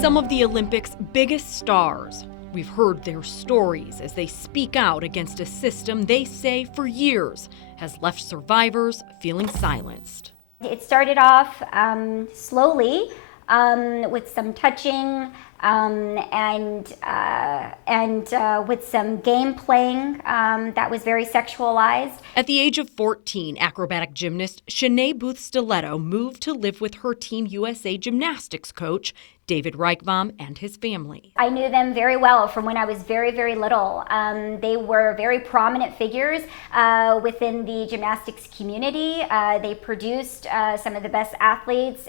Some of the Olympics' biggest stars. We've heard their stories as they speak out against a system they say for years has left survivors feeling silenced. It started off slowly with some touching and with some game playing that was very sexualized. At the age of 14, acrobatic gymnast Shanae Booth Stiletto moved to live with her Team USA gymnastics coach, David Reichbaum, and his family. I knew them very well from when I was very, very little. They were very prominent figures within the gymnastics community. They produced some of the best athletes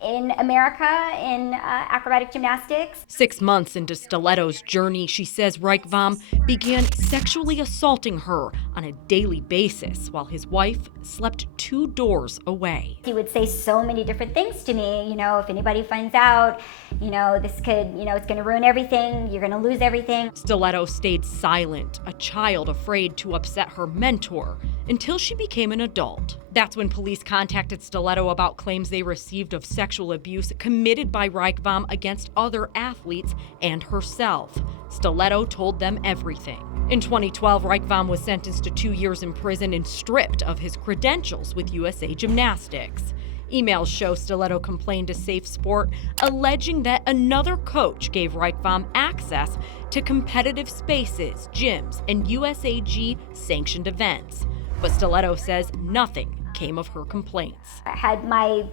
in America in acrobatic gymnastics. 6 months into Stiletto's journey, she says Reichbaum began sexually assaulting her on a daily basis while his wife slept 2 doors away. He would say so many different things to me. You know, if anybody finds out, this could, it's going to ruin everything. You're going to lose everything. Stiletto stayed silent, a child afraid to upset her mentor, until she became an adult. That's when police contacted Stiletto about claims they received of sexual abuse committed by Reichbaum against other athletes and herself. Stiletto told them everything. In 2012, Reichbaum was sentenced to 2 years in prison and stripped of his credentials with USA Gymnastics. Emails show Stiletto complained to Safe Sport, alleging that another coach gave Reichbaum access to competitive spaces, gyms, and USAG-sanctioned events. But Stiletto says nothing came of her complaints. I had my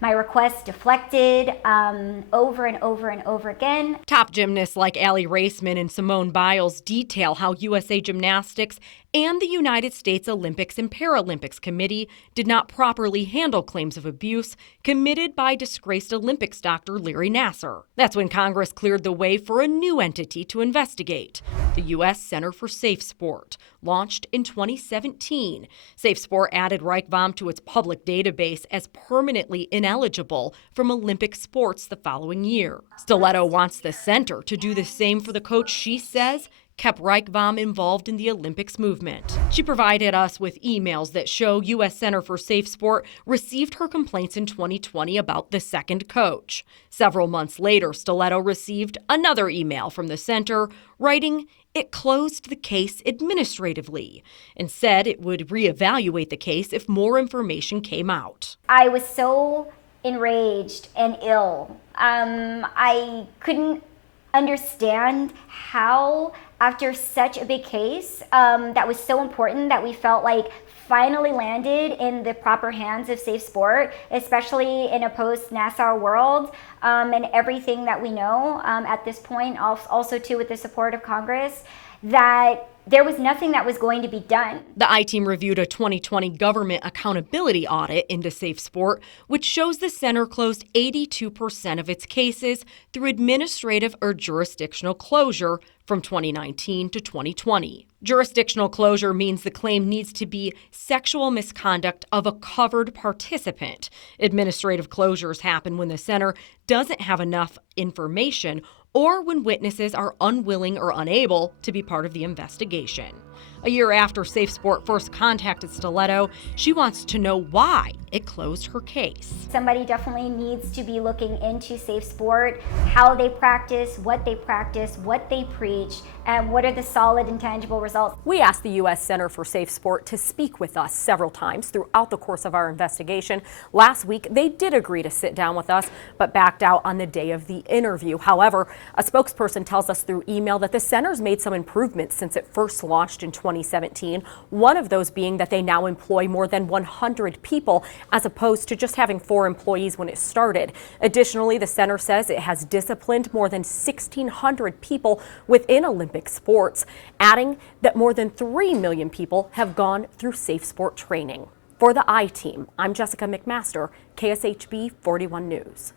requests deflected over and over and over again. Top gymnasts like Allie Raceman and Simone Biles detail how USA Gymnastics and the United States Olympics and Paralympics Committee did not properly handle claims of abuse committed by disgraced Olympics doctor Larry Nassar. That's when Congress cleared the way for a new entity to investigate, the U.S. Center for Safe Sport, launched in 2017. Safe Sport added Reichbaum to its public database as permanently ineligible from Olympic sports the following year. Stiletto wants the center to do the same for the coach she says kept Reichbaum involved in the Olympics movement. She provided us with emails that show U.S. Center for Safe Sport received her complaints in 2020 about the second coach. Several months later, Stiletto received another email from the center writing it closed the case administratively and said it would reevaluate the case if more information came out. I was so enraged and ill. I couldn't understand how, after such a big case that was so important, that we felt like finally landed in the proper hands of Safe Sport, especially in a post-Nassar world, and everything that we know at this point, also too with the support of Congress, that there was nothing that was going to be done. The I-Team reviewed a 2020 government accountability audit into Safe Sport, which shows the center closed 82% of its cases through administrative or jurisdictional closure from 2019 to 2020. Jurisdictional closure means the claim needs to be sexual misconduct of a covered participant. Administrative closures happen when the center doesn't have enough information or when witnesses are unwilling or unable to be part of the investigation. A year after Safe Sport first contacted Stiletto, she wants to know why it closed her case. Somebody definitely needs to be looking into Safe Sport, how they practice, what they preach, and what are the solid and tangible results. We asked the U.S. Center for Safe Sport to speak with us several times throughout the course of our investigation. Last week, they did agree to sit down with us, but backed out on the day of the interview. However, a spokesperson tells us through email that the center's made some improvements since it first launched in 2017, one of those being that they now employ more than 100 people as opposed to just having 4 employees when it started. Additionally, the center says it has disciplined more than 1,600 people within Olympic sports, adding that more than 3 million people have gone through Safe Sport training. For the I-Team, I'm Jessica McMaster, KSHB 41 News.